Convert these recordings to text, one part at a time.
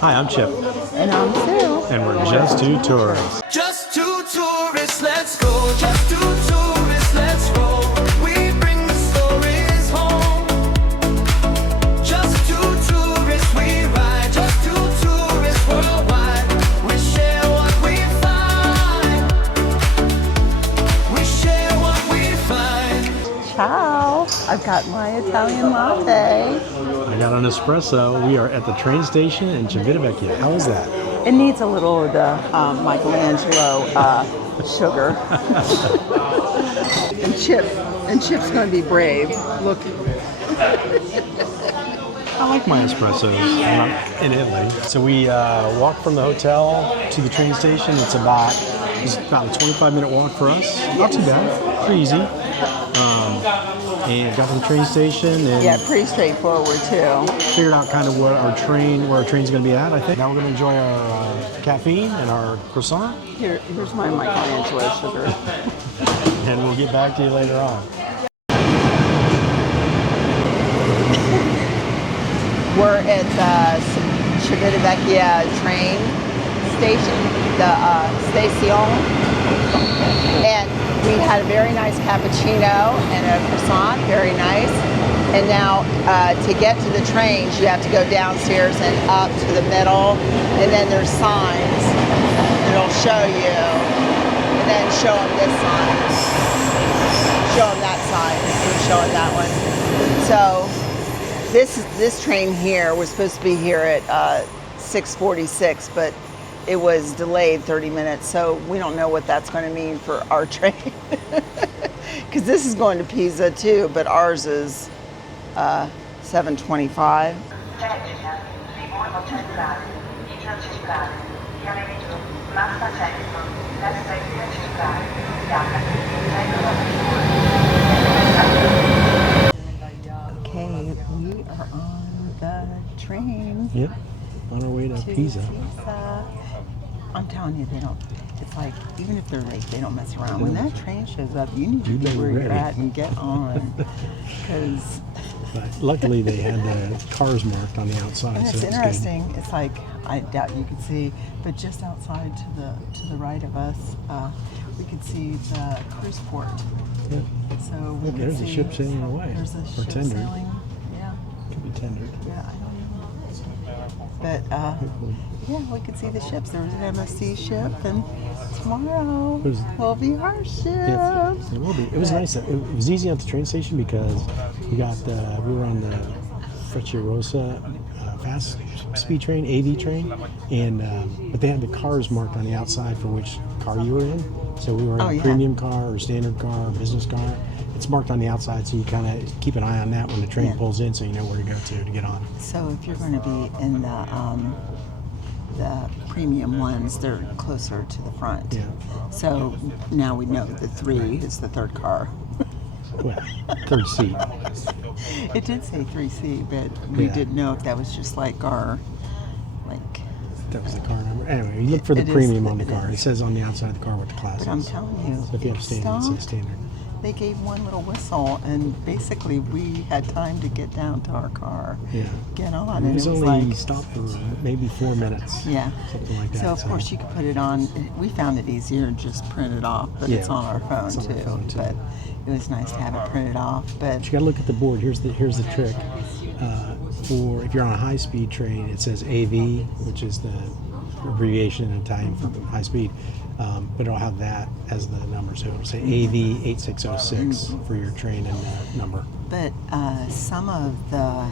Hi, I'm Chip. And I'm Sue. And we're just two tourists. Just two tourists, let's go. Just two tourists, let's roll. We bring the stories home. Just two tourists, we ride. Just two tourists worldwide. We share what we find. We share what we find. Ciao. I've got my Italian latte. I got an espresso. We are at the train station in Civitavecchia. How is that? It needs a little of the Michelangelo sugar. and Chip's going to be brave. Look. I like my espressos in Italy. So we walked from the hotel to the train station. It's about a 25-minute walk for us. Not too bad. Pretty easy. And got to the train station and Pretty straightforward too. figured out kind of where our train's going to be at. I think now we're going to enjoy our caffeine and our croissant, Here's my Michelangelo sugar. and we'll get back to you later on. We're at the Civitavecchia train station, the station, and we had a very nice cappuccino and a croissant, very nice. And now to get to the trains, you have to go downstairs and up to the middle, and then there's signs that'll show you, and then show them this sign, show them that sign, and show them that one. So this train here was supposed to be here at 6:46, but it was delayed 30 minutes, so we don't know what that's going to mean for our train. Because this is going to Pisa too, but ours is 7:25. Okay, we are on the train. Yep, on our way to Pisa. I'm telling you, it's like, even if they're late, they don't mess around. When that train shows up, you need to be where you're at and get on. Because luckily they had the cars marked on the outside. and it's so interesting. Good. It's like, I doubt you could see, but just outside to the right of us, we could see the cruise port. Yep. So we could there's see, a ship sailing away. There's a ship tendered. sailing. Yeah. Could be tendered. Yeah, I don't know. But yeah, we could see the ships. There was an MSC ship, and tomorrow will be our ship. Yeah, it will be. It was nice. It was easy at the train station because we were on the Frecciarossa fast speed train, AV train, and but they had the cars marked on the outside for which car you were in. So we were in a premium car or standard car or business car. It's marked on the outside, so you kind of keep an eye on that when the train pulls in, so you know where to go to get on. So if you're going to be in the premium ones, they're closer to the front. Yeah. So now we know the 3 is the third car. Well, third seat. It did say 3C, but we didn't know if that was just like our, like. That was the car number. Anyway, you look for the premium on the car. It says on the outside of the car what the class is. But I'm telling you, so if you have standard, it says standard. They gave one little whistle, and basically we had time to get down to our car, get on, and it was only like stopped for maybe 4 minutes. Yeah, something like that. So of course you could put it on. We found it easier to just print it off, but it's on our phone too. But it was nice to have it printed off. But you got to look at the board. Here's the trick. For if you're on a high-speed train, it says AV, which is the abbreviation in Italian for high speed. But it'll have that as the number, so it'll say AV 8606 for your train and the number. But some of the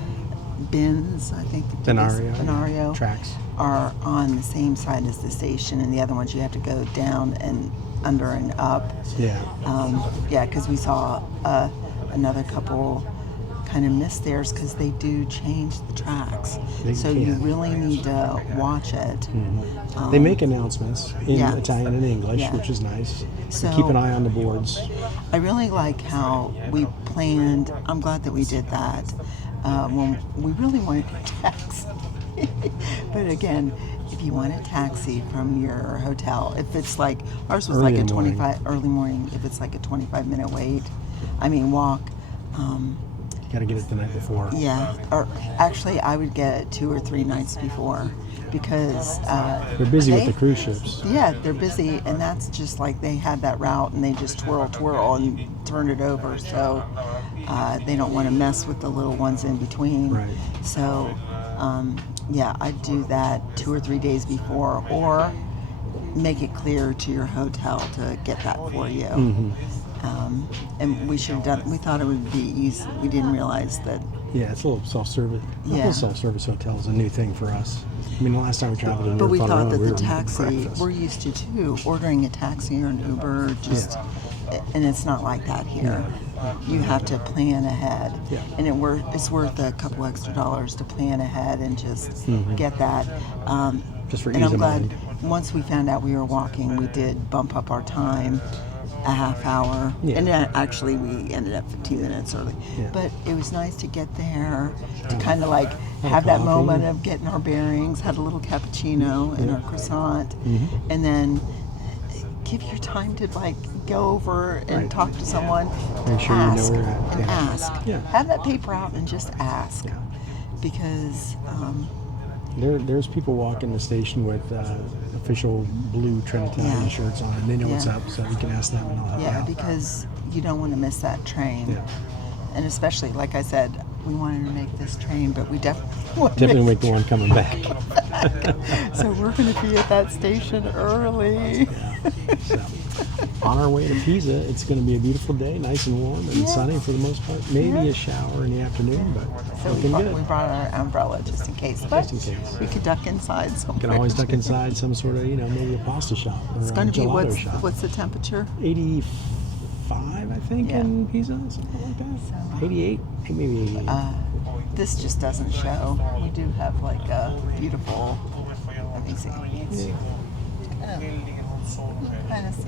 bins, I think the Benario tracks are on the same side as the station, and the other ones you have to go down and under and up. Yeah. Because we saw another couple kind of miss theirs because they do change the tracks. You really need to watch it. Mm-hmm. They make announcements in Italian and English, which is nice. So keep an eye on the boards. I really like how we planned. I'm glad that we did that. When we really wanted a taxi. But again, if you want a taxi from your hotel, if it's like, ours was early like a 25, early morning, if it's like a 25-minute walk, You got to get it the night before. Yeah, or actually, I would get it 2 or 3 nights before because They're busy with they- the cruise ships. Yeah, they're busy, and that's just like they had that route and they just twirl and turn it over. So they don't want to mess with the little ones in between. Right. So yeah, I'd do that 2 or 3 days before, or make it clear to your hotel to get that for you. And we should have done. We thought it would be easy. We didn't realize that. Yeah, it's a little self-service. Yeah. The self-service hotel is a new thing for us. I mean, the last time we traveled, But we thought that we the were taxi, breakfast. we're used to too, ordering a taxi or an Uber, just, and it's not like that here. You have to plan ahead, Yeah. and it's worth a couple extra dollars to plan ahead and just get that. Just for and ease I'm of glad mind. once we found out we were walking, we did bump up our time a half hour, Yeah. and then actually we ended up 15 minutes early. Yeah. But it was nice to get there, to kind of like have that coffee. moment of getting our bearings, had a little cappuccino and our croissant, and then give your time to like go over and Right. talk to someone, Make sure you know ask where you're at, and yeah. ask. Yeah. Have that paper out and just ask, Yeah. because There's people walking the station with official blue Trinidad Yeah. shirts on, and they know what's Yeah. up, so you can ask them and they'll help you yeah, out. because you don't want to miss that train. Yeah. And especially, like I said, we wanted to make this train, but we definitely want to Definitely make the one coming back. So we're going to be at that station early. So, on our way to Pisa, it's going to be a beautiful day, nice and warm and Yeah. sunny for the most part. Maybe Yeah. a shower in the afternoon, but So looking we good. brought our umbrella just in case. But Just in case. we could duck inside somewhere. You can always duck inside some sort of, maybe a pasta shop or It's a going to be gelato shop. what's the temperature? 85, I think, Yeah. in Pisa, something like that. 88, maybe 88. This just doesn't show. We do have like a beautiful. Let me see. Kind of see.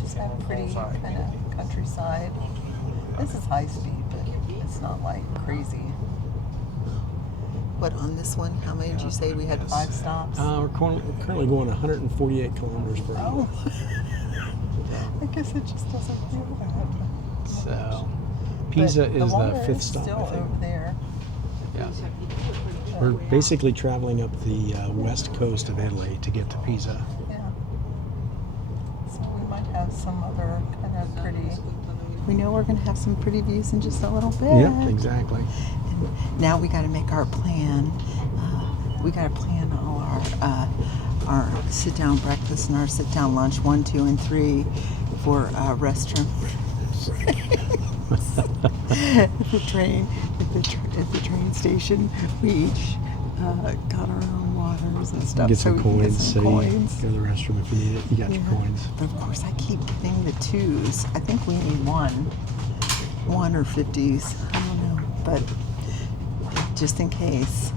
Just have pretty kind of countryside. This is high speed, but it's not like crazy. But on this one, how many did you say we had? 5 stops. We're currently going 148 kilometers per hour. Oh. I guess it just doesn't feel that. So, Pisa But is the water 5th is stop, still I think. over there. Yeah. We're basically traveling up the west coast of Italy to get to Pisa. Yeah. So we might have some other kind of pretty. We know we're going to have some pretty views in just a little bit. Yeah, exactly. And now we got to make our plan. We got to plan all our sit-down breakfast and our sit-down lunch 1, 2, and 3 for restroom. At the train, at the train station, we each got our own waters and stuff. Get so some we can coins, get so some coins. you go to the restroom if you need it. You got your coins. But of course, I keep getting the 2s. I think we need 1 or 50s. I don't know, but just in case,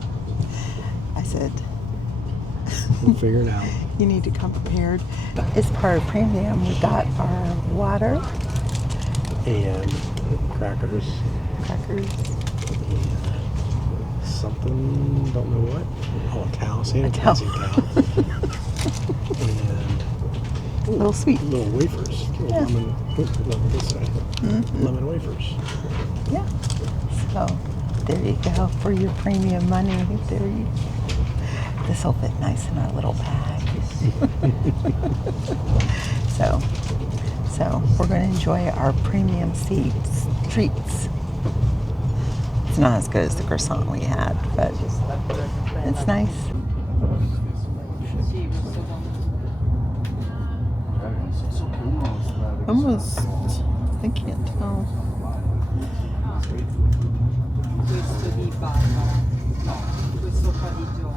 I said, We'll figure it out. you need to come prepared. As part of premium, we got our water, And crackers. Something, don't know what. Oh, a towel, sanitizing towel. And a little sweet. little wafers. Little Yeah. lemon, this side. Lemon wafers. Yeah. So there you go for your premium money. This will fit nice in our little bag. So we're going to enjoy our premium treats. It's not as good as the croissant we had, but it's nice. Almost, I can't tell. Questo di Barbara, questo qua di Gio.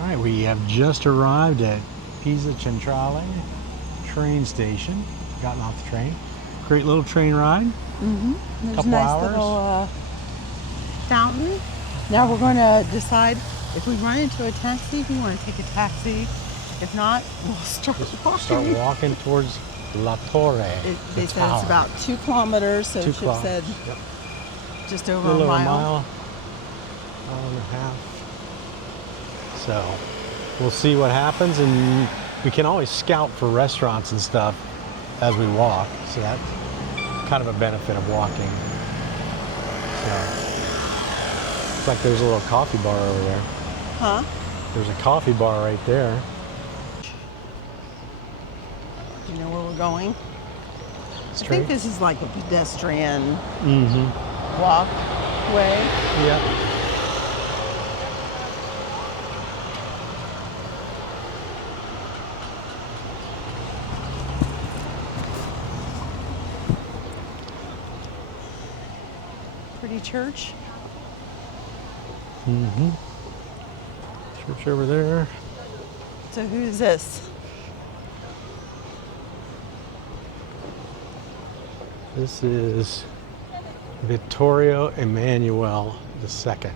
All right, we have just arrived at Pisa Centrale train station. Gotten off the train. Great little train ride. There's Couple a nice hours. little fountain. Now we're going to decide if we run into a taxi, we want to take a taxi. If not, we'll start walking. Start walking towards La Torre. They the said tower. it's about 2 kilometers, so 2 Chip kilometers. said Yep. just A over little a over mile. mile and a half. So we'll see what happens, and we can always scout for restaurants and stuff as we walk. So that's kind of a benefit of walking. So, looks like there's a little coffee bar over there. Huh? There's a coffee bar right there. Do you know where we're going? I Straight. think this is like a pedestrian Mm-hmm. walkway. Yeah. Pretty church. Mm-hmm. Church over there. So who's this? This is Vittorio Emanuele II.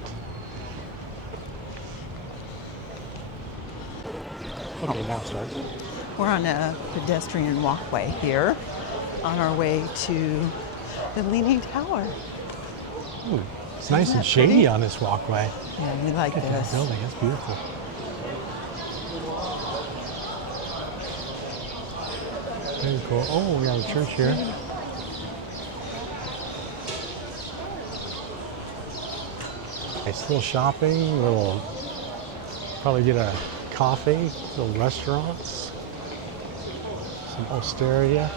Okay, now it starts. We're on a pedestrian walkway here on our way to the Leaning Tower. Ooh, it's nice and that shady pretty? on this walkway. Yeah, we like Look at that this. building, it's beautiful. Very cool. Oh, we got a church here. Nice little shopping, little, probably get a coffee, little restaurants, some Osteria.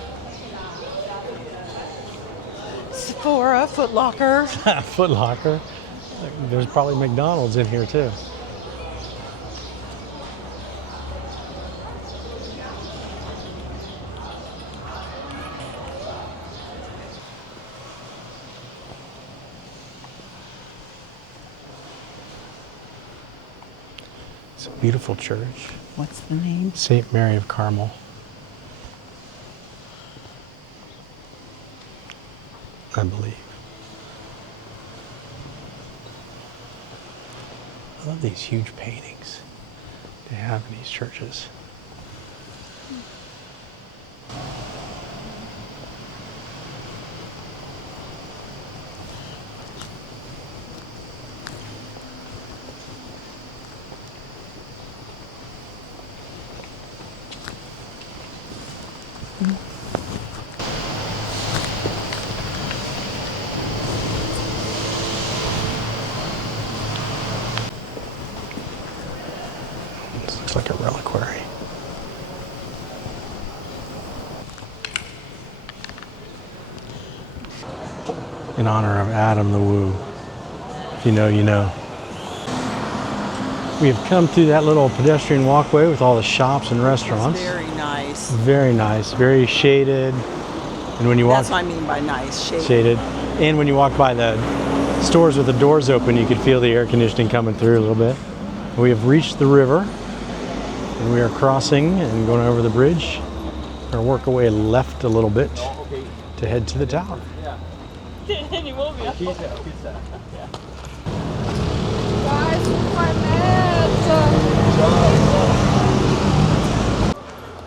Sephora, Foot Locker. Foot Locker. There's probably McDonald's in here too. It's a beautiful church. What's the name? St. Mary of Carmel. I believe. I love these huge paintings they have in these churches. This looks like a reliquary. In honor of Adam the Woo. If you know, you know. We have come through that little pedestrian walkway with all the shops and restaurants. It's very nice. Very nice, very shaded. And when you walk That's what I mean by nice. shaded, and when you walk by the stores with the doors open, you can feel the air conditioning coming through a little bit. We have reached the river, and we are crossing and going over the bridge. We're gonna work our way left a little bit to head to the tower.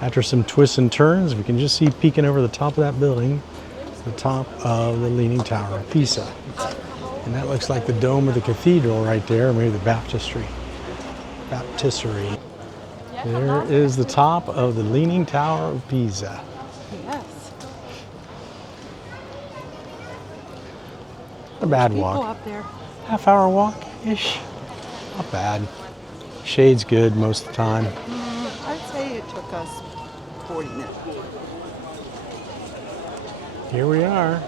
After some twists and turns, we can just see peeking over the top of that building, the top of the Leaning Tower of Pisa. And that looks like the dome of the cathedral right there, or maybe the baptistry. There is the top of the Leaning Tower of Pisa. Yes. Not a bad People walk. up there. Half-hour walk-ish. Not bad. Shade's good most of the time. I'd say it took us 40 minutes. Here we are.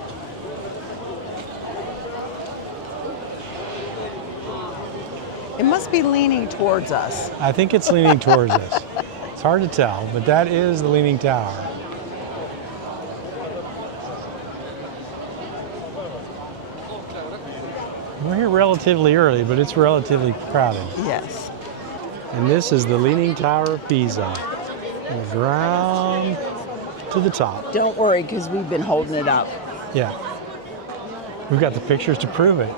It must be leaning towards us. I think it's leaning towards us. It's hard to tell, but that is the Leaning Tower. We're here relatively early, but it's relatively crowded. Yes. And this is the Leaning Tower of Pisa. From the ground to the top. Don't worry, because we've been holding it up. Yeah. We've got the pictures to prove it.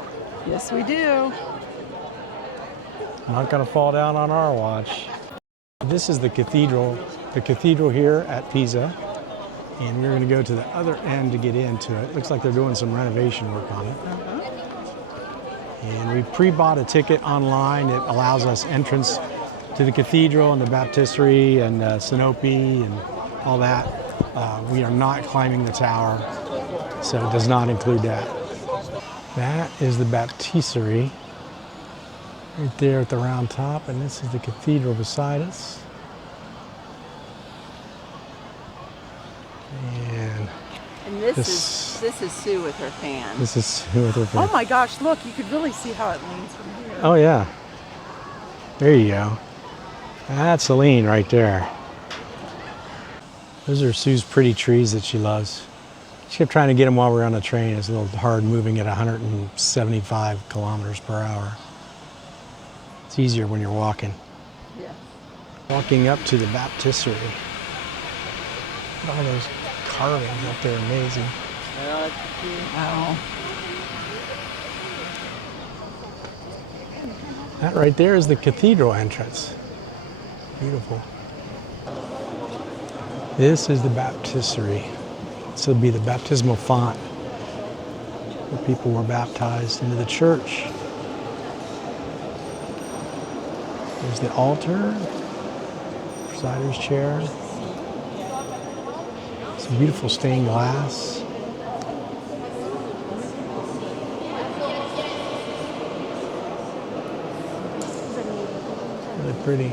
Yes, we do. Not going to fall down on our watch. This is the cathedral here at Pisa. And we're going to go to the other end to get into it. Looks like they're doing some renovation work on it. And we pre-bought a ticket online. It allows us entrance to the cathedral and the baptistry and Sinope and all that. We are not climbing the tower, so it does not include that. That is the baptistry right there at the round top, and this is the cathedral beside us. And this is Sue with her fan. this is with her fan. Oh my gosh, look, you could really see how it leans from here. Oh yeah. There you go. That's Celine right there. Those are Sue's pretty trees that she loves. She kept trying to get them while we were on the train. It's a little hard moving at 175 kilometers per hour. It's easier when you're walking. Yeah. Walking up to the baptistry. Look at all those carvings up there, amazing. Wow. That right there is the cathedral entrance. Beautiful. This is the baptistry. This will be the baptismal font where people were baptized into the church. There's the altar, presider's chair. Some beautiful stained glass. Really pretty.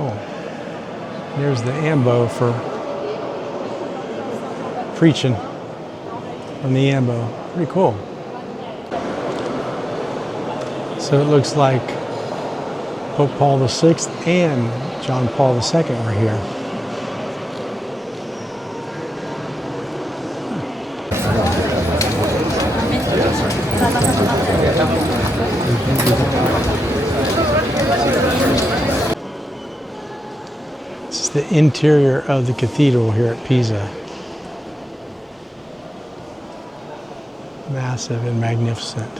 Oh, there's the ambo for preaching on the ambo. Pretty cool. So it looks like Pope Paul VI and John Paul II were here. This is the interior of the cathedral here at Pisa. Massive and magnificent.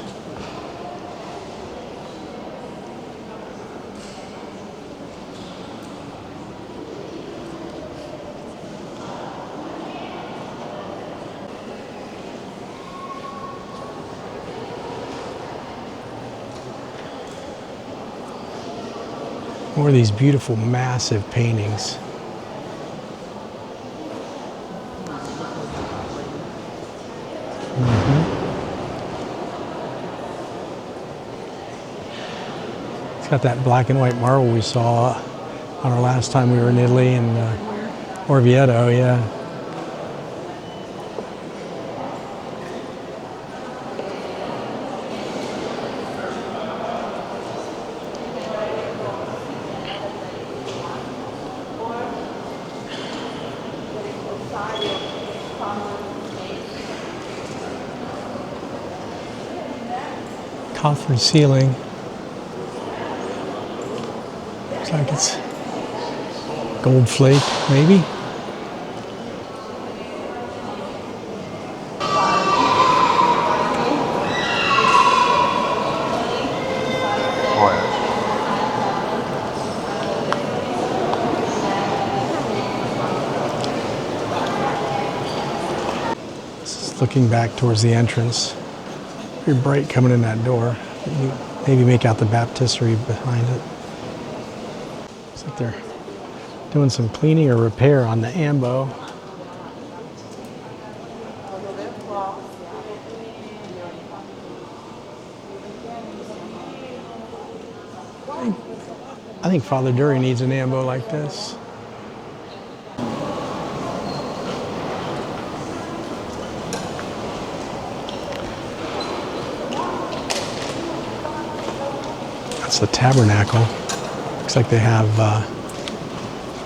More of these beautiful, massive paintings. It's got that black and white marble we saw on our last time we were in Italy in Orvieto, yeah. Coffer ceiling. Looks like it's gold flake, maybe. This is looking back towards the entrance. Pretty bright coming in that door. You maybe make out the baptistry behind it. Looks like they're doing some cleaning or repair on the ambo. I think Father Dury needs an ambo like this. That's the tabernacle. Looks like they have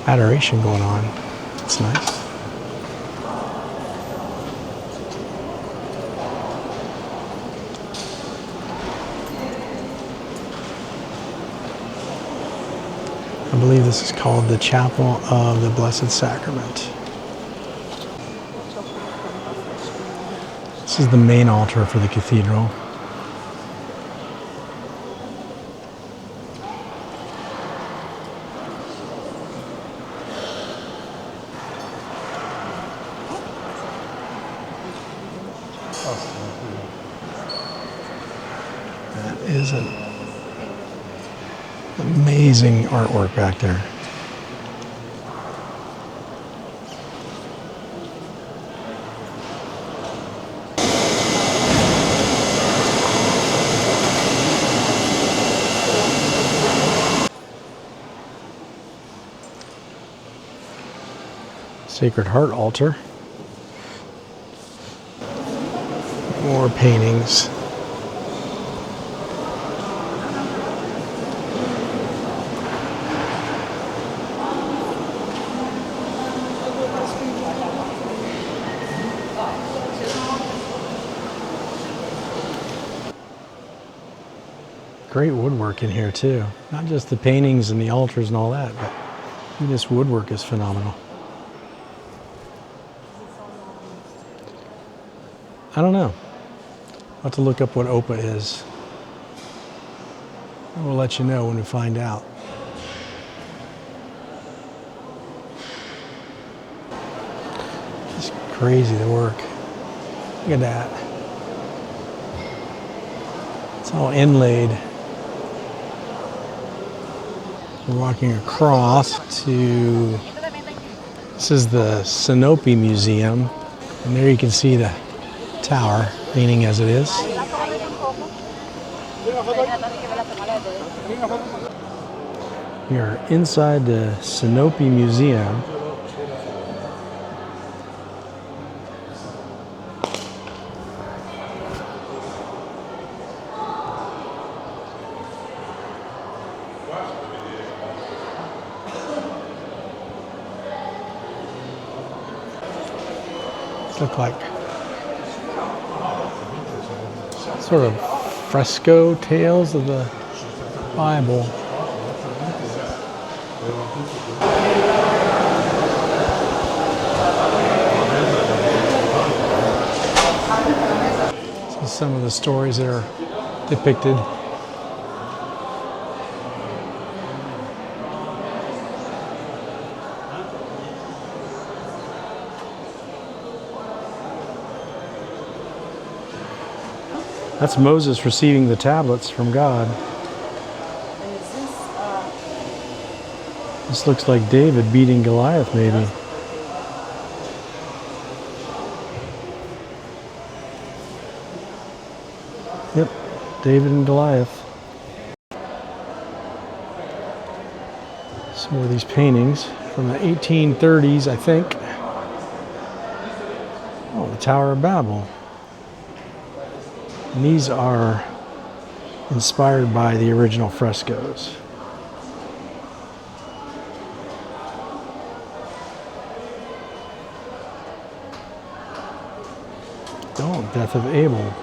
adoration going on. That's nice. I believe this is called the Chapel of the Blessed Sacrament. This is the main altar for the cathedral. That is an amazing artwork back there. Sacred Heart altar. More paintings. Great woodwork in here too. Not just the paintings and the altars and all that, but this woodwork is phenomenal. I don't know. I'll have to look up what Opa is. And we'll let you know when we find out. It's crazy, the work. Look at that. It's all inlaid. We're walking across to, this is the Sinope Museum. And there you can see the tower, leaning as it is. We are inside the Sinope Museum. These look like sort of fresco tales of the Bible. So some of the stories that are depicted. That's Moses receiving the tablets from God. This looks like David beating Goliath, maybe. Yep, David and Goliath. Some more of these paintings from the 1830s, I think. Oh, the Tower of Babel. And these are inspired by the original frescoes. Oh, Death of Abel.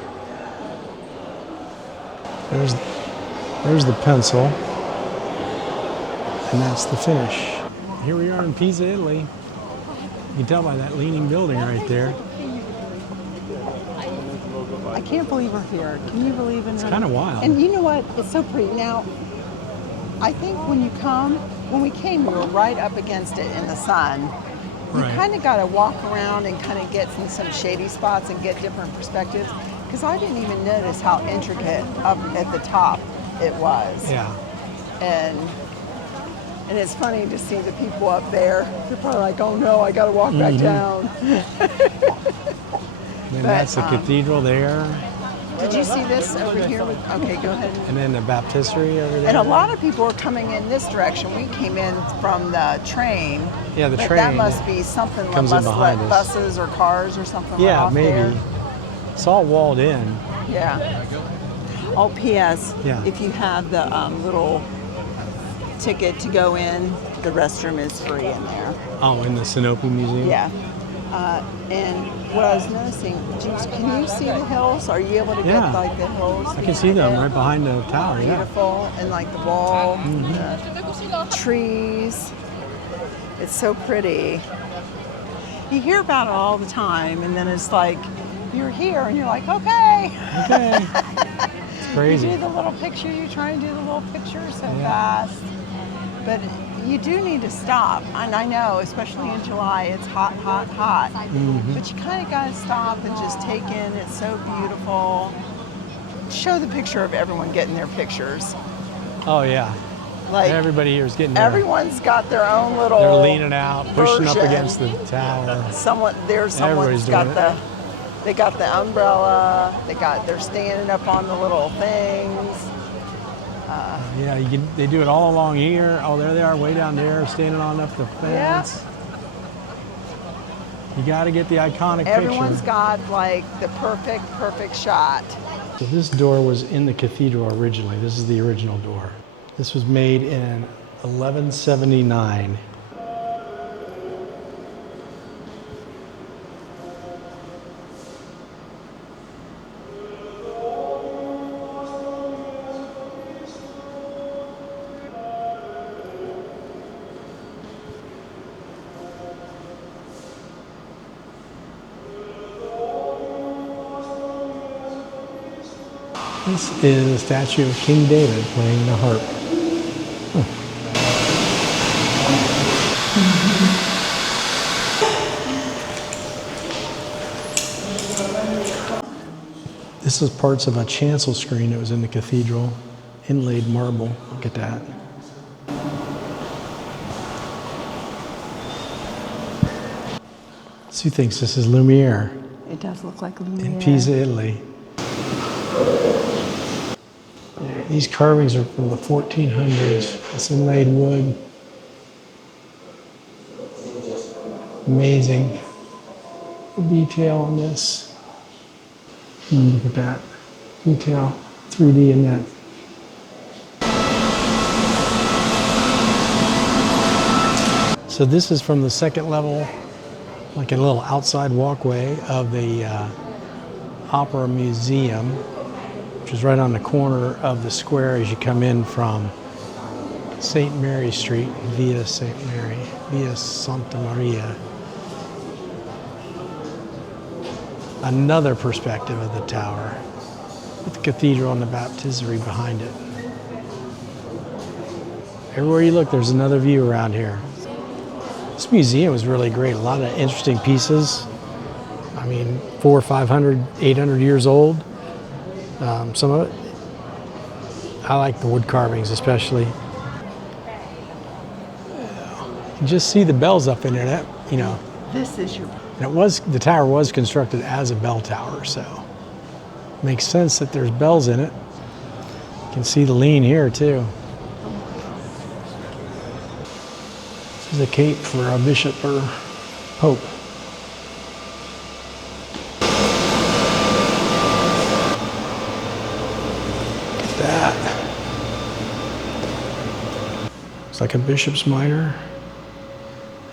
There's the pencil. And that's the finish. Here we are in Pisa, Italy. You can tell by that leaning building right there. I can't believe we're here. Can you believe in it? It's kind of wild. And you know what? It's so pretty. Now, I think when we came, we were right up against it in the sun. You Right. kind of got to walk around and kind of get in some shady spots and get different perspectives. Because I didn't even notice how intricate up at the top it was. Yeah. And it's funny to see the people up there. They're probably like, oh no, I got to walk back down. And that's the cathedral there. Did you see this over here? Okay, go ahead. And then the baptistry over there. And a lot of people are coming in this direction. We came in from the train. Yeah, the but train that must be something that comes in must behind let us. buses or cars or something Yeah, off maybe. there. It's all walled in. Yeah. Oh, P.S. Yeah. If you have the little ticket to go in, the restroom is free in there. Oh, in the Sinope Museum? Yeah. And what I was noticing, can you see the hills? Are you able to Yeah. get like the hills? I can see them right behind the tower, yeah. Beautiful, and like the wall, Mm-hmm. the trees. It's so pretty. You hear about it all the time, and then it's like you're here and you're like, okay. Okay. It's You crazy. do the little picture, you try and do the little picture so Yeah. fast. But you do need to stop. And I know, especially in July, it's hot, hot, hot. Mm-hmm. But you kind of got to stop and just take in, it's so beautiful. Show the picture of everyone getting their pictures. Oh yeah. Like, Everybody here is getting there. everyone's got their own little. They're leaning out, pushing up version. against the tower. Someone's Everybody's got doing the. They got the umbrella. They're standing up on the little things. Yeah, they do it all along here. Oh, there they are, way down there, standing on up the fence. You got to get the iconic Everyone's picture. got like the perfect shot. So this door was in the cathedral originally. This is the original door. This was made in 1179. This is a statue of King David playing the harp. This is parts of a chancel screen that was in the cathedral, inlaid marble. Look at that. Sue thinks this is Lumiere It does look like in Pisa, Italy. These carvings are from the 1400s. It's inlaid wood. Amazing detail on this. Look at that detail, 3D in that. So this is from the second level, like a little outside walkway of the Opera Museum, which is right on the corner of the square as you come in from St. Mary Street, via St. Mary, via Santa Maria. Another perspective of the tower, with the cathedral and the baptistery behind it. Everywhere you look, there's another view around here. This museum was really great. A lot of interesting pieces. I mean, 400, 500, 800 years old. Some of it, I like the wood carvings especially. You just see the bells up in there. That, you know, This is your. and the tower was constructed as a bell tower, so it makes sense that there's bells in it. You can see the lean here too. This is a cape for a bishop or pope. Look at that. It's like a bishop's mitre.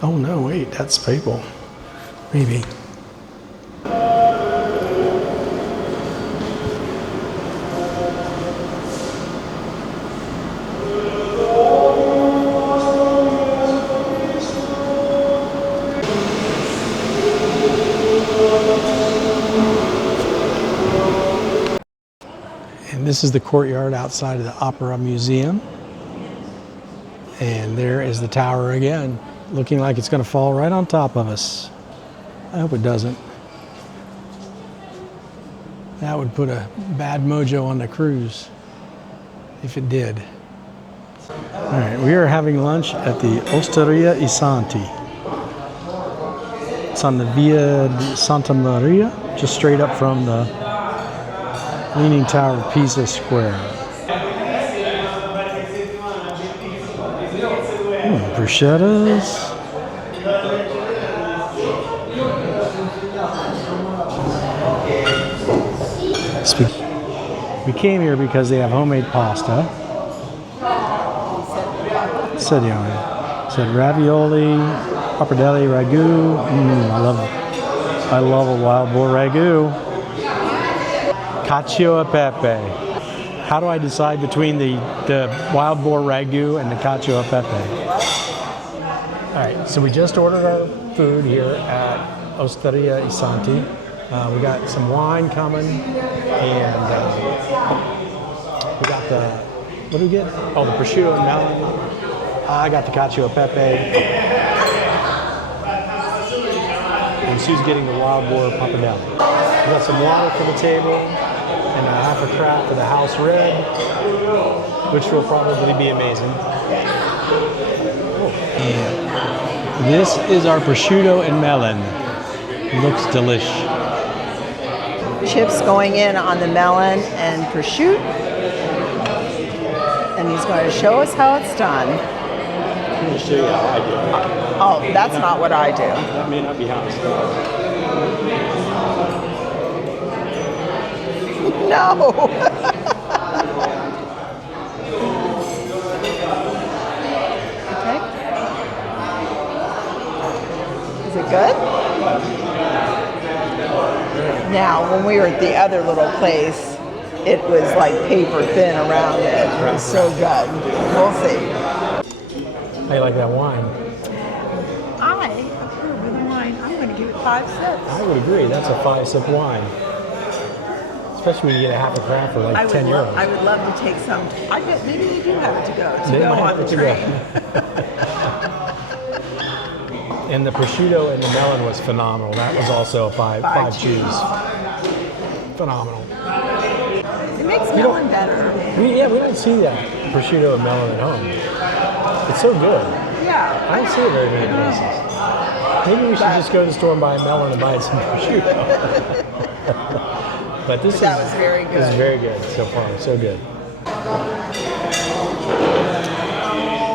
Oh no, wait, that's papal. Maybe. And this is the courtyard outside of the Opera Museum. And there is the tower again, looking like it's going to fall right on top of us. I hope it doesn't. That would put a bad mojo on the cruise if it did. All right, we are having lunch at the Osteria I Santi. It's on the Via di Santa Maria, just straight up from the Leaning Tower of Pisa Square. Bruschettas. We came here because they have homemade pasta. Said ravioli, pappardelle, ragu. I love a wild boar ragu. Cacio e pepe. How do I decide between the wild boar ragu and the cacio e pepe? All right, so we just ordered our food here at Osteria I Santi. We got some wine coming, and we got the, what do we get? Oh, the prosciutto and melon. I got the cacio e pepe. And Sue's getting the wild boar pappardelle. We got some water for the table, and a half a craft for the house red, which will probably be amazing. And this is our prosciutto and melon. Looks delish. Chips going in on the melon and prosciutto. And he's going to show us how it's done. I'm going to show you how I do it. Oh, that's not what I do. That may not be how it's done. No. Okay. Is it good? Now, when we were at the other little place, it was like paper thin around it. It was so good. We'll see. How you like that wine? I approve of the wine. I'm going to give it 5 sips. I would agree. That's a 5-sip wine. Especially when you get a half a craft for like 10 euros. I would love to take some. I bet maybe you do have it to go They might on have the it to train. And the prosciutto and the melon was phenomenal. That was also a five cheese. Phenomenal. It makes melon better. We don't see that prosciutto and melon at home. It's so good. Yeah. I don't see it very many places. Maybe we should just go to the store and buy a melon and buy some prosciutto. But That was very good. This is very good so far. So good.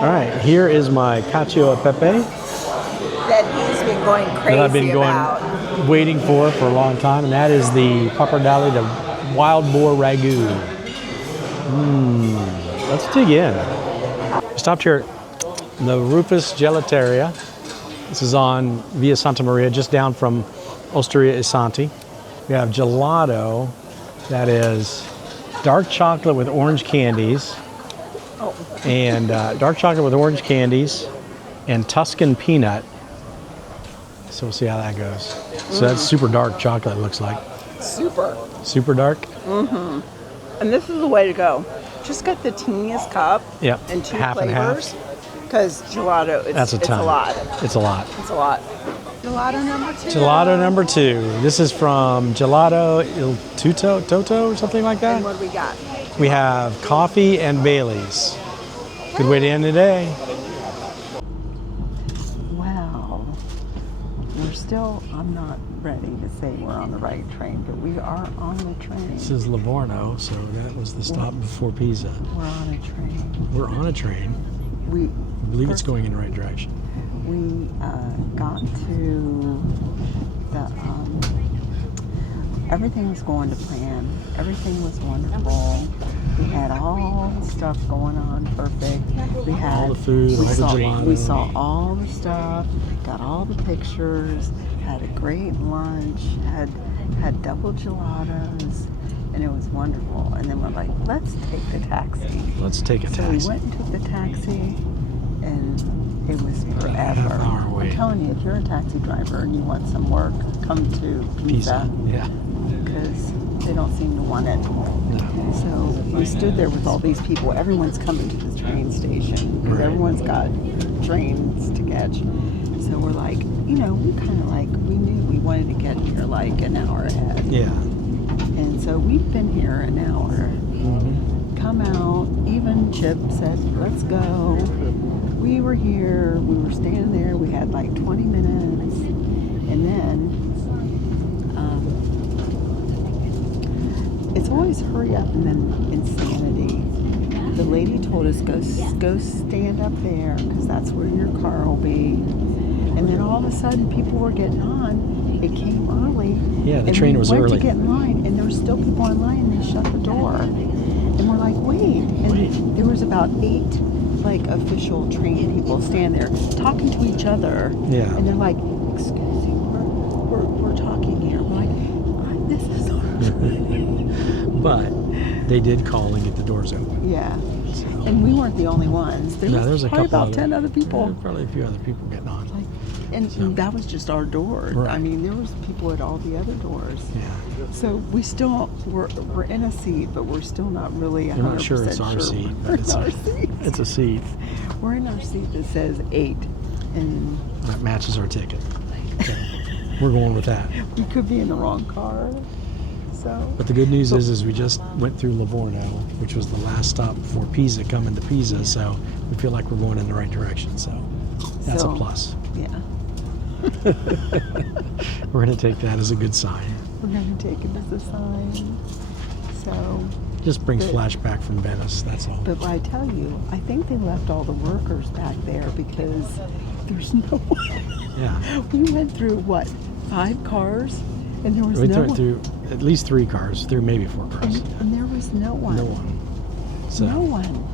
All right, here is my cacio e pepe That he's been going crazy that I've been about. waiting for a long time, and that is the pappardelle, the wild boar ragu. Let's dig in. We stopped here at the Rufus Gelateria. This is on Via Santa Maria, just down from Osteria e Santi. We have gelato, that is dark chocolate with orange candies, and dark chocolate with orange candies, and Tuscan peanut. So we'll see how that goes. So that's super dark chocolate, it looks like. Super. Super dark? And this is the way to go. Just get the teeniest cup Yep. and 2 Half and half. flavors. Because gelato, That's a ton. it's a lot. It's a lot. It's a lot. Gelato number 2. Gelato number 2. This is from Gelato Il Toto or something like And that. what do we got? We have coffee and Bailey's. Good way to end the day. Wow. I'm not ready to say we're on the right train, but we are on the train. This is Livorno, so that was the stop before Pisa. We're on a train. We're on a train. We I believe it's going in the right direction. we got to the everything was going to plan. Everything was wonderful. We had all the stuff going on perfect. We had All the food, all the gelato. We saw all the stuff, got all the pictures, had a great lunch, had double gelatos, and it was wonderful. And then we're like, let's take the taxi. Let's take a So taxi. we went and took the taxi, and it was forever. half hour wait. I'm telling you, if you're a taxi driver and you want some work, come to Pisa. Yeah. because they don't seem to want it. No. So we stood there with all these people. Everyone's coming to the train station because Right. everyone's got trains to catch. So we're like, we kind of like, we knew we wanted to get here like an hour ahead. Yeah. And so we've been here an hour. Come out, even Chip said, let's go. We were here, we were standing there, we had like 20 minutes. And then, it's always hurry up and then insanity. The lady told us, go stand up there, because that's where your car will be. And then all of a sudden, people were getting on. It came early. Yeah, the train was we went early. to get in line, and there were still people in line, and they shut the door. And we're like, wait. And there was about 8 like official train people stand there talking to each other. Yeah. And they're like, excuse me, we're talking here. We're like, this is our But they did call and get the doors open. Yeah. And we weren't the only ones. There No, was there's a probably couple about 10 other people. Probably a few other people getting on. And So- that was just our door. Right. I mean, there was people at all the other doors. Yeah. So we're in a seat, but we're still not really 100% You're not sure it's our seat, We're but it's in our a, seat. it's a seat We're in our seat that says 8, and that matches our ticket. So we're going with that. we could be in the wrong car. So But the good news is we just went through Livorno, which was the last stop before Pisa, coming to Pisa. So we feel like we're going in the right direction. So that's a plus. Yeah, We're going to take that as a good sign. we're going to take it as a sign. So, Just brings But- flashback from Venice. That's all. but I tell you, I think they left all the workers back there because there's no one. Yeah. We went through what, 5 cars, and there was We no went one. through at least 3 cars, through maybe 4 cars. And there was no one. No one. So, No one.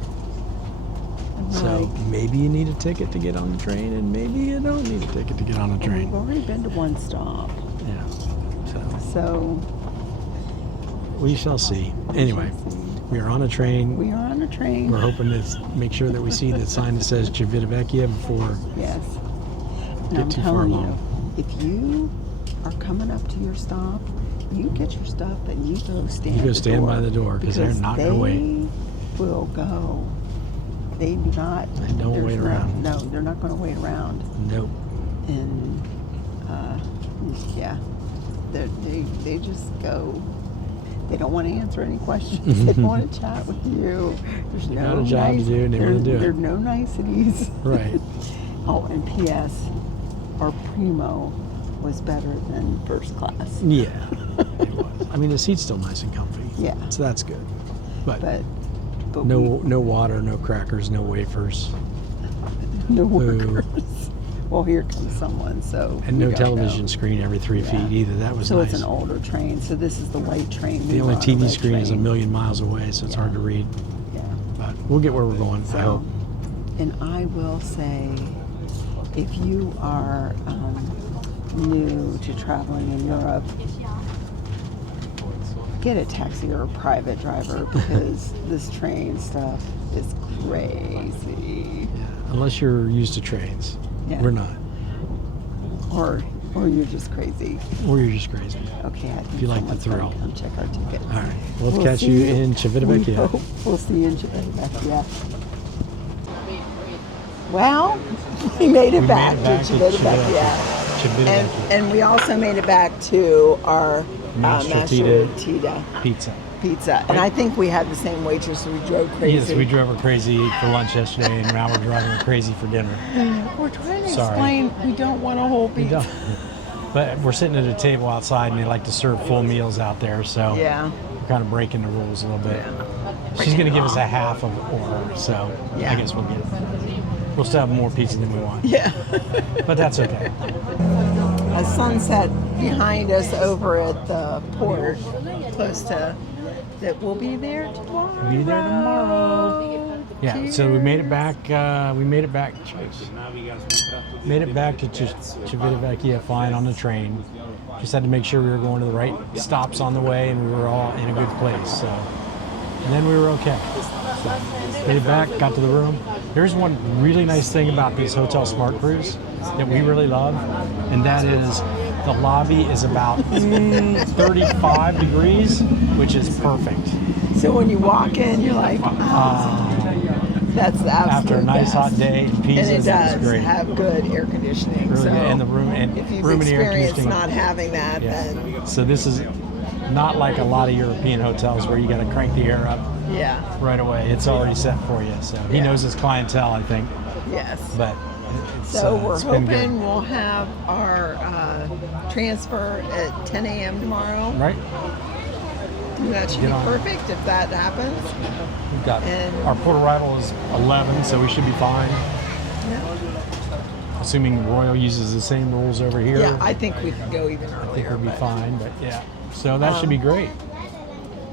I'm so like, maybe you need a ticket to get on the train, and maybe you don't need a ticket to get on a and train. we've already been to one stop, Yeah. So so we shall see. Anyway, we are on a train. we are on a train. We're hoping to make sure that we see the sign that says Civitavecchia before. Yes. And Get I'm too far telling along. you, if you are coming up to your stop, you get your stuff and you go stand. You go at stand by the door, 'cause they're not gonna wait. They will go. They do not. They don't there's wait no- around. No, they're not going to wait around. Nope. And yeah, they just go. They don't want to answer any questions. They don't want to chat with you. There's no got a job to do and they wanna do it. There's no niceties. Right. Oh, and P.S. Our Primo was better than first class. Yeah. It was. I mean, the seat's still nice and comfy. Yeah. So that's good. But But no we- no water, no crackers, no wafers, no Boo. workers. Well, here comes someone. So and we no gotta television go. screen every 3 Yeah. feet either. That was So nice. it's an older train. So this is the white train. The We only were on a TV red screen is a train. million miles away, so it's hard to read. Yeah. But we'll get where we're going, I So, hope. and I will say, if you are new to traveling in Europe, get a taxi or a private driver because this train stuff is crazy. Unless you're used to trains. Yeah. We're not. Or you're just crazy. Or you're just crazy. Okay, I think you like the someone's gonna thrill. come check our tickets. All right. We'll We'll catch see you you. in We Civitavecchia. hope we'll see you in Civitavecchia. Well, we made it back to Civitavecchia. Civitavecchia. And we also made it back to our Mastrotita Mastrotita Pizza. pizza. And I think we had the same waitress, so we drove crazy. Yes, we drove her crazy for lunch yesterday, and now we're driving her crazy for dinner. We're trying to Sorry. explain we don't want a whole We pizza. don't. But we're sitting at a table outside, and they like to serve full meals out there, so Yeah. we're kind of breaking the rules a little bit. She's Breaking going to the give us law. a half of order, so Yeah. I guess we'll get it. We'll still have more pizza than we want, Yeah. but that's okay. A sunset behind us over at the port, close to that. We'll be there tomorrow. Be there tomorrow. Yeah, so we made it back. We made it back. Made it back to Civitavecchia fine on the train. Just had to make sure we were going to the right stops on the way, and we were all in a good place. So, and then we were okay. So, made it back. Got to the room. There's one really nice thing about this Hotel Smart Cruise that we really love, and that is the lobby is about 35 degrees, which is perfect. So when you walk in, you're like, that's the absolute After a nice best. hot day in Pisa, And it that's does great. have good air conditioning. Really so good. And the room and if you've room and air experienced conditioning. not having that, then Yeah. So this is not like a lot of European hotels where you got to crank the air up yeah, right away. It's already set for you. So he Yeah. knows his clientele, I think. yes. But it's, So we're it's been good. hoping we'll have our transfer at 10 a.m. tomorrow. Right? And that should Get be on. perfect if that happens. We've got And- our port arrival is 11, so we should be fine. Yeah, Assuming Royal uses the same rules over here. yeah, I think we could go even I think earlier. we'll be but- fine, but yeah. So that should be great.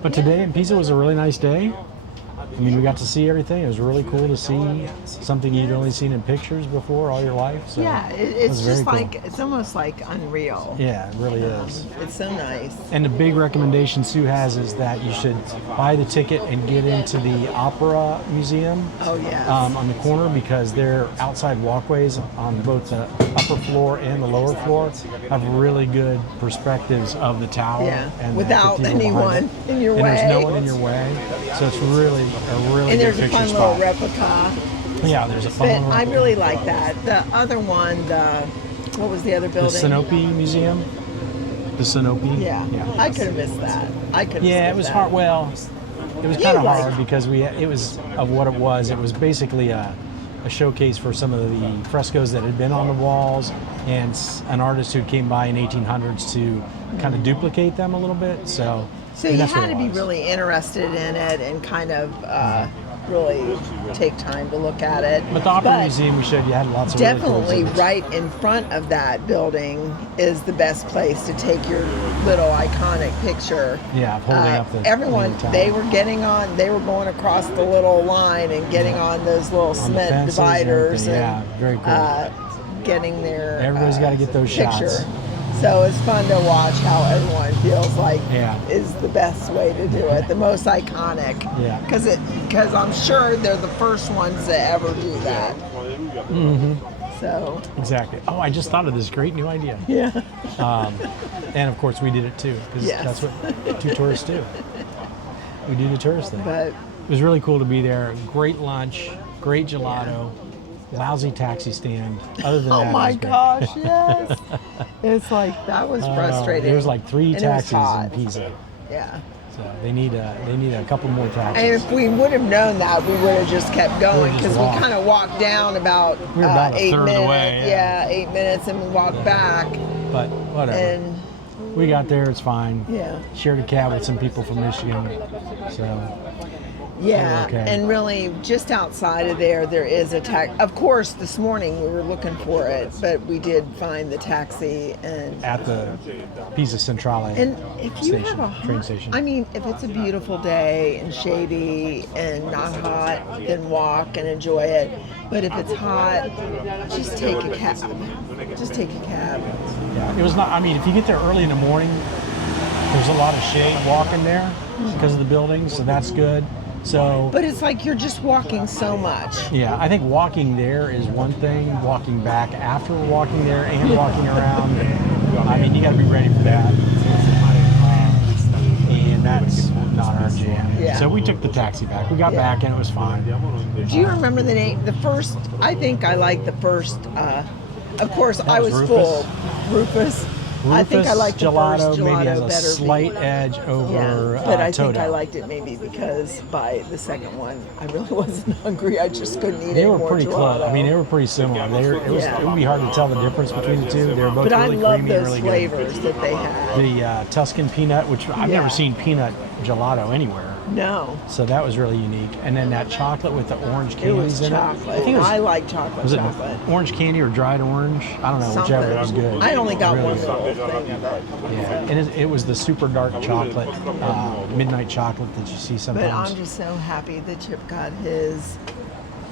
But today in Pisa was a really nice day. I mean, we got to see everything. It was really cool to see something you'd only seen in pictures before all your life. So Yeah, it was it's very just cool. like, it's almost like unreal. Yeah, it really is. It's so nice. And the big recommendation Sue has is that you should buy the ticket and get into the Opera Museum. Oh, yes. On the corner, because their outside walkways on both the upper floor and the lower floor have really good perspectives of the tower. Yeah, and without the cathedral behind anyone it. in your and way. there's no one in your way, so it's really a really And good there's a picture fun spot. little replica. Yeah, there's a fun But little I replica. really like that. The other one, what was the other The building? Sinope Museum. The Sinope. Yeah, I could have missed that. I could have Yeah, it skipped was that. hard. Well, it was You kind of like- hard because it was of what it was. It was basically a showcase for some of the frescoes that had been on the walls, and an artist who came by in 1800s to kind of duplicate them a little bit. So You that's what had it to be was. really interested in it and kind of really take time to look at it. But the Opera But Museum we showed you had lots of really cool definitely exhibits. right in front of that building is the best place to take your little iconic picture. Yeah, holding up the everyone, Leaning Tower. they were going across the little line and getting on those little On the cement fences and dividers everything. and Yeah, very cool. getting their Everybody's gotta get those picture. shots. So it's fun to watch how everyone feels like Yeah. is the best way to do it, the most iconic. Yeah. Because I'm sure they're the first ones to ever do that. Mm-hmm. So Exactly. Oh, I just thought of this great new idea. yeah. And of course we did it too, because Yes. that's what two tourists do. We do the tourist thing. But It was really cool to be there. Great lunch, great gelato, lousy taxi stand. Other than oh that, it my was great. gosh, yes. It's like that was frustrating. There was like 3 And it was taxis in hot. Pisa, Yeah. so they need a couple more And taxis. if we would have known that, we would have just kept going just because we walked. kind of walked down about, We were about a 8 third of the minutes. way, yeah. 8 minutes, and we walked back. But whatever. And We got there. It's fine. yeah, Shared a cab with some people from Michigan. So yeah. okay. And really, just outside of there is a taxi. Of course, this morning we were looking for it, but we did find the taxi. And at the Pisa Centrale if you station, have a train hot, station. I mean, if it's a beautiful day and shady and not hot, then walk and enjoy it. But if it's hot, just take a cab. Just take a cab. Yeah, it was not. I mean, if you get there early in the morning, there's a lot of shade walking there because of the buildings, so that's good. So But it's like you're just walking so much. yeah, I think walking there is one thing. Walking back after walking there and walking around, I mean, you got to be ready for that. And that's not our jam. Yeah. So we took the taxi back. We got Yeah. back and it was fine. Do you remember the name? The first, I think I liked the first. Of course, I was was Rufus. full. Rufus. I think I Rufus liked the gelato first maybe gelato has a better. slight edge over Yeah, but I think Toto. I liked it maybe because by the second one, I really wasn't hungry. I just couldn't eat They any were more pretty gelato. close. I mean, they were pretty similar. Yeah. It would be hard to tell the difference between the two. They were both But I really love creamy and those really flavors that they had. good. The Tuscan peanut, which I've Yeah. never seen peanut gelato anywhere. No, So that was really unique. And then that chocolate with the orange it candies was in chocolate. it. I think it was, like chocolate. was it chocolate. orange candy or dried orange? I don't know, whichever. It was good. I only got Really one good. little thing of it. Yeah, and it was the super dark chocolate, midnight chocolate that you see But sometimes. I'm just so happy that Chip got his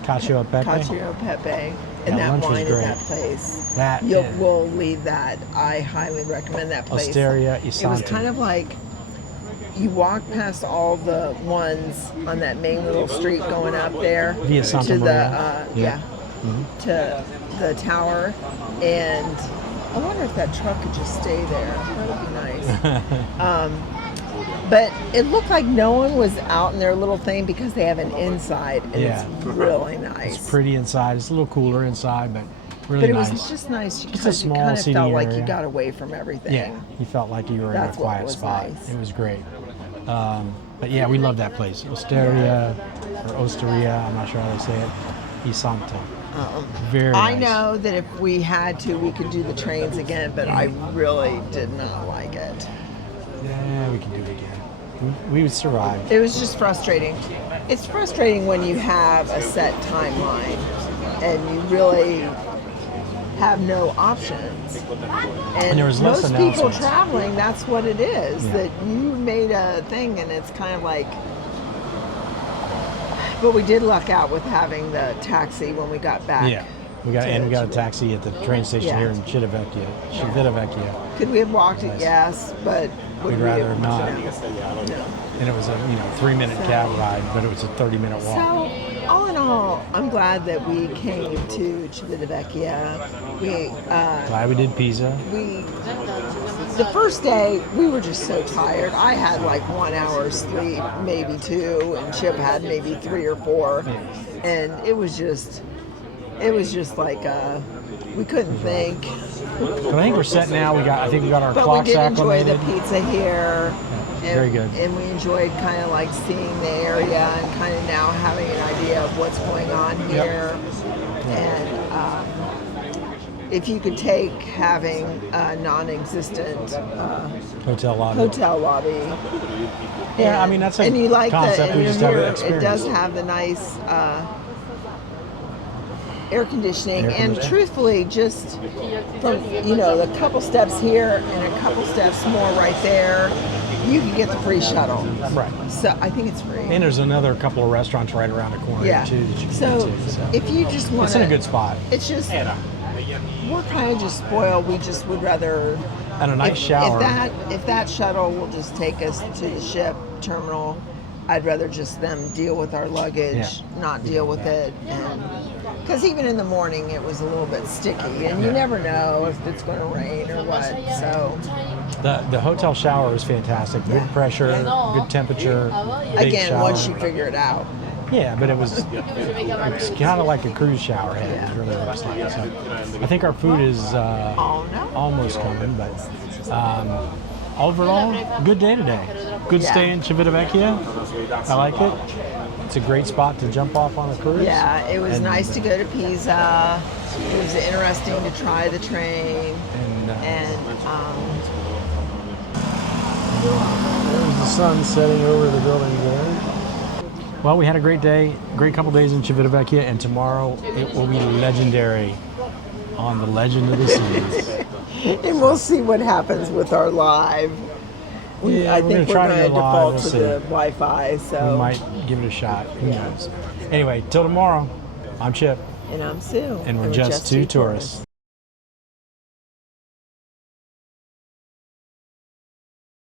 Cacio e pepe. cacio e pepe and Yeah, that lunch was wine at great. that place. That We'll leave that. I highly recommend that place. Osteria It was Isanti. kind of like you walk past all the ones on that main little street going up there Via Santa to the Maria. Yeah. to the tower, and I wonder if that truck could just stay there. That would be nice. But it looked like no one was out in their little thing because they have an inside, and Yeah. it's really nice. It's pretty inside. It's a little cooler inside, but really But it nice. was just nice a because you small kind of seating felt like area. you got away from everything. Yeah, you felt like you were That's in a what quiet was spot. nice. It was great. But yeah, we love that place. Osteria or Osteria, I'm not sure how they say it. Isanto. Very I nice. know that if we had to, we could do the trains again, but I really did not like it. Yeah, we can do it again. We would survive. It was just frustrating. It's frustrating when you have a set timeline and you really have no options. And there was less most people announcements. traveling, that's what it is. Yeah. That you made a thing and it's kind of like, But we did luck out with having the taxi when we got back. Yeah. We got a taxi at the train station Yeah. here in Civitavecchia. Could we have walked it? Nice. Yes, but would We'd we rather have- not. No. And it was a 3-minute cab ride, but it was a 30-minute walk. So, all in all, I'm glad that we came to Civitavecchia. Glad we did Pisa. The first day, we were just so tired. I had like 1 hour's sleep, maybe 2, and Chip had maybe 3 or 4. And it was just like, we couldn't think. So I think we're set now. I think we got our But we clocks did enjoy the acclimated. pizza here. And, very good. And we enjoyed kind of like seeing the area and kind of now having an idea of what's going on here. And if you could take having a non-existent Hotel lobby. Yeah, I mean, that's a and you like concept. the, We and just have here an it experience. does have the nice air conditioning, Air and conditioning. truthfully, just from the couple steps here and a couple steps more right there, you can get the free shuttle. Right. So I think it's free. And there's another couple of restaurants right around the corner Yeah. too that you can So get to. So if you just want it's in a good spot. It's just we're kind of just spoiled. We just would rather. And a nice shower. If that shuttle will just take us to the ship terminal, I'd rather just them deal with our luggage, not deal with it. Because even in the morning, it was a little bit sticky, and you never know if it's going to rain or what. So The hotel shower is fantastic. Good pressure, good temperature. Big again, shower. once you figure it out. Yeah, but it's kind of like a cruise shower head. It really looks like. So I think our food is Oh no. almost coming, but overall, good day today. Good stay in Civitavecchia. I like it. It's a great spot to jump off on a cruise. Yeah, it was And- nice to go to Pisa. It was interesting to try the train, and There's the sun setting over the building there. Well, we had a great day, great couple days in Civitavecchia, and tomorrow it will be legendary on the Legend of the Seas. and we'll see what happens with our live. Yeah, I we're think gonna try we're to going to go live, default we'll to see. the Wi-Fi. So We might give it a shot. Who knows? Anyway, till tomorrow, I'm Chip, and I'm Sue, and we're just two tourists.